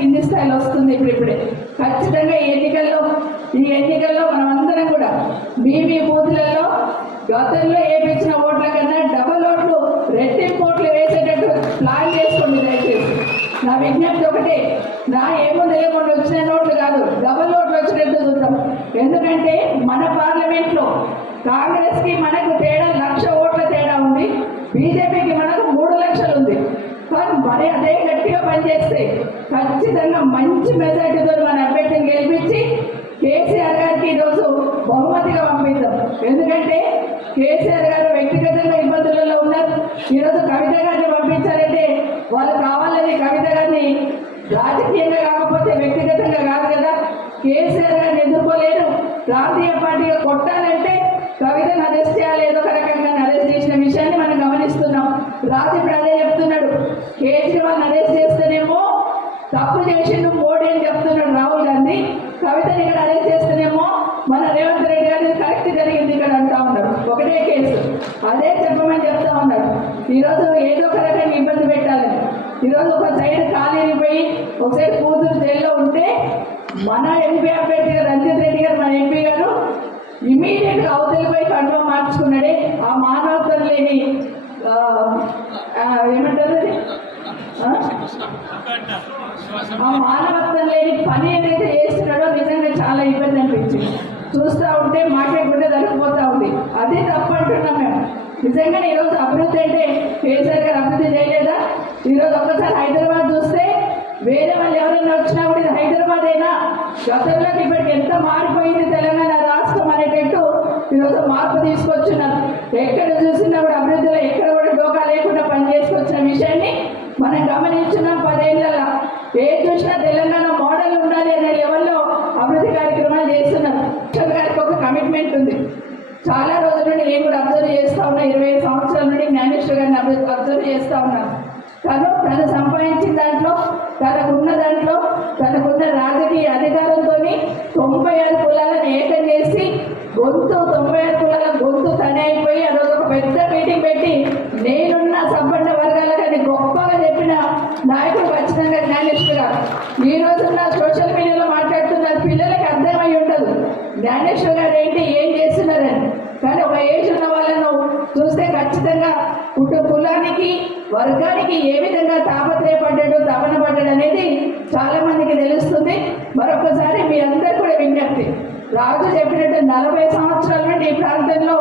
కింది స్థాయిలో వస్తుంది. ఇప్పుడే ఖచ్చితంగా ఈ ఎన్నికల్లో మనం అందరం కూడా మీ బూతులలో గతంలో వేయించిన ఓట్ల కన్నా డబల్ ఓట్లు రెట్టింపు ఓట్లు వేసేటట్టు ప్లాన్ చేసుకోండి. దయచేసి నా విజ్ఞప్తి ఒకటే, నా ఏమో తెలియకుండా వచ్చిన నోట్లు కాదు, డబల్ ఓట్లు వచ్చినట్టు చూద్దాం. ఎందుకంటే మన పార్లమెంట్లో కాంగ్రెస్కి మనకు తేడా 1,00,000 ఓట్ల తేడా ఉంది, బీజేపీకి మనకు 3 లక్షలు ఉంది. కానీ మరి అదే గట్టిగా పనిచేస్తే ఖచ్చితంగా మంచి మెజార్టీతో మన అభ్యర్థిని గెలిపించి కేసీఆర్ గారికి ఈరోజు బహుమతిగా పంపిద్దాం. ఎందుకంటే కేసీఆర్ గారు వ్యక్తిగతంగా ఇబ్బందులలో ఉన్నారు. ఈరోజు కవిత గారిని పంపించారంటే వాళ్ళు కావాలని కవిత గారిని రాజకీయంగా కాకపోతే వ్యక్తిగతంగా కాదు కదా, కేసీఆర్ గారిని ఎదుర్కోలేరు. ప్రాంతీయ పార్టీగా కొట్టాలంటే కవితను అరెస్ట్ చేయాలి, ఏదో ఒక రకంగా అరెస్ట్ చేసిన విషయాన్ని మనం గమనిస్తున్నాం. రాజు ఇప్పుడు అదే చెప్తున్నాడు, కేజ్రీవాల్ని అరెస్ట్ చేస్తేనేమో తప్పు చేసిండు మోడీ అని చెప్తున్నాడు రాహుల్ గాంధీ, కవితని ఇక్కడ అరెస్ట్ చేస్తేనేమో మన రేవంత్ రెడ్డి గారి కరెక్ట్ జరిగింది ఇక్కడ అంటా ఉన్నాడు. ఒకటే కేసు అదే చెప్పమని చెప్తా ఉన్నాడు. ఈరోజు ఏదో ఒక రకంగా ఇబ్బంది పెట్టాలని ఈరోజు ఒక సైడ్ కాలేరిపోయి ఒక సైడ్ కూతురు జైల్లో ఉంటే మన ఎంపీ అభ్యర్థి గారు రంజిత్ రెడ్డి గారు, మన ఎంపీ గారు ఇమీడియట్గా అవతలిపై కండువ మార్చుకున్నాడే. ఆ మానవత్వం లేని ఏమంటారు, ఆ మానవత్వం లేని పని ఏదైతే చేస్తున్నాడో నిజంగా చాలా ఇబ్బంది అనిపించింది. చూస్తూ ఉంటే మాకే గుండె దొరికిపోతూ ఉంది. అదే తప్పు అంటున్నాం మేము. నిజంగానే ఈరోజు అభివృద్ధి అంటే కేసీఆర్ గారు అభివృద్ధి చేయలేదా? ఈరోజు ఒక్కసారి హైదరాబాద్ చూస్తే వేరే వాళ్ళు ఎవరైనా వచ్చినా కూడా ఇది హైదరాబాద్ అయినా గతంలోకి ఇప్పటికి ఎంత మారిపోయింది తెలంగాణ రాష్ట్రం అనేటట్టు ఈరోజు మార్పు తీసుకొచ్చున్నారు. ఎక్కడ చూసినా కూడా అభివృద్ధిలో ఎక్కడ కూడా డోకా లేకుండా పనిచేసుకొచ్చిన విషయాన్ని మనం గమనించున్నాం. 10 ఏళ్ళ ఏది చూసినా తెలంగాణ మోడల్ ఉండాలి అనే లెవెల్లో అభివృద్ధి కార్యక్రమాలు చేస్తున్నారు. గారికి ఒక కమిట్మెంట్ ఉంది. చాలా రోజుల నుండి నేను కూడా అబ్జర్వ్ చేస్తూ ఉన్నా, 25 సంవత్సరాల నుండి జ్ఞానేశ్వర్ గారిని అబ్జర్వ్ చేస్తూ ఉన్నాను. తను సంపాదించిన దాంట్లో, తనకున్న దాంట్లో, తనకున్న రాజకీయ అధికారంతో 96 కులాలను ఏకం చేసి 96 కులాల గొంతు తనే అయిపోయి అదొక పెద్ద మీటింగ్ పెట్టి నేనున్న సంపన్న వర్గాలకని గొప్పగా చెప్పిన నాయకుడు ఖచ్చితంగా జ్ఞానేశ్వర్ గారు. ఈ రోజున్న సోషల్ మీడియాలో మాట్లాడుతున్నారు, పిల్లలకి అర్థమై ఉండదు జ్ఞానేశ్వర్ గారు ఏంటి, ఏం చేస్తున్నారని. కానీ ఒక ఏజ్ ఉన్న వాళ్ళను చూస్తే ఖచ్చితంగా కులానికి వర్గానికి ఏ విధంగా తాపత్రయపడ్డాడు, తపన పడ్డాడు అనేది చాలా మందికి తెలుస్తుంది. మరొకసారి మీరందరూ కూడా విజ్ఞప్తి, రాజు చెప్పినట్టు 40 సంవత్సరాల నుండి ఈ ప్రాంతంలో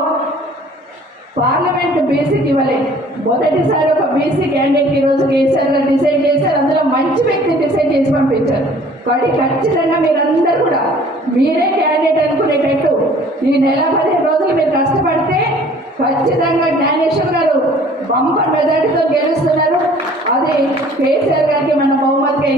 పార్లమెంట్ బీసీకి ఇవ్వలేదు. మొదటిసారి ఒక బీసీ క్యాండిడేట్ ఈరోజు కేసీఆర్ గారు డిసైడ్ చేశారు. అందులో మంచి వ్యక్తి డిసైడ్ చేసి పంపించారు. కాబట్టి ఖచ్చితంగా మీరందరూ కూడా మీరే క్యాండిడేట్ అనుకునేటట్టు ఈ నెల 15 రోజులు మీరు కష్టపడితే ఖచ్చితంగా జ్ఞానేశ్వర్ గారు బంపర్ మెజార్టీతో గెలుస్తున్నారు. అది కేసీఆర్ గారికి మన బహుమతి.